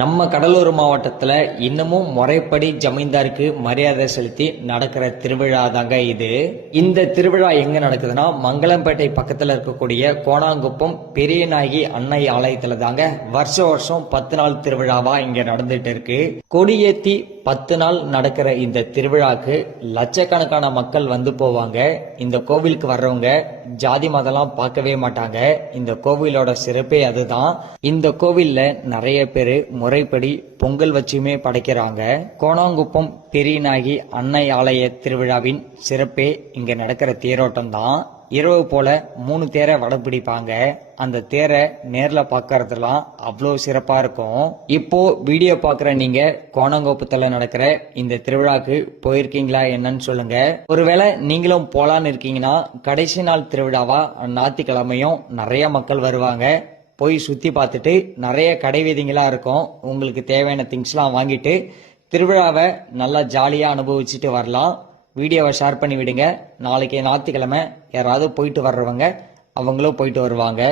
நம்ம கடலூர் மாவட்டத்துல இன்னமும் முறைப்படி ஜமீன்தாருக்கு மரியாதை செலுத்தி நடக்கிற திருவிழா தாங்க இது. இந்த திருவிழா எங்க நடக்குதுன்னா மங்களம்பேட்டை பக்கத்துல இருக்கக்கூடிய கோணாங்குப்பம் பெரியநாயகி அன்னை ஆலயத்துல தாங்க வருஷம் 10 நாள் திருவிழாவா இங்க நடந்துட்டு இருக்கு. கொடியேத்தி 10 நாள் நடக்கிற இந்த திருவிழாக்கு லட்சக்கணக்கான மக்கள் வந்து போவாங்க. இந்த கோவிலுக்கு வர்றவங்க ஜாதி மதம்லாம் பார்க்கவே மாட்டாங்க. இந்த கோவிலோட சிறப்பே அதுதான். இந்த கோவில்ல நிறைய பேரு முறைப்படி பொங்கல் வச்சுமே படைக்கிறாங்க. கோணாங்குப்பம் பெரியநாயகி அன்னை ஆலய திருவிழாவின் சிறப்பே இங்க நடக்கிற தேரோட்டம் தான். இரவு போல 3 தேரை வடம் பிடிப்பாங்க. அந்த தேரை நேர்ல பாக்கறதுலாம் அவ்வளவு சிறப்பா இருக்கும். இப்போ வீடியோ பாக்குற நீங்க கோணாங்குப்பத்துல நடக்கிற இந்த திருவிழாக்கு போயிருக்கீங்களா என்னன்னு சொல்லுங்க. ஒருவேளை நீங்களும் போலான்னு இருக்கீங்கன்னா கடைசி நாள் திருவிழாவா ஞாயிற்றுக்கிழமையும் நிறைய மக்கள் வருவாங்க. போய் சுத்தி பார்த்துட்டு நிறைய கடை வீதிங்களா இருக்கும். உங்களுக்கு தேவையான திங்ஸ்லாம் வாங்கிட்டு திருவிழாவை நல்லா ஜாலியா அனுபவிச்சுட்டு வரலாம். வீடியோவை ஷேர் பண்ணி விடுங்க. நாளைக்கு ஞாயிற்றுக்கிழமை யாராவது போயிட்டு வர்றவங்க அவங்களும் போயிட்டு வருவாங்க.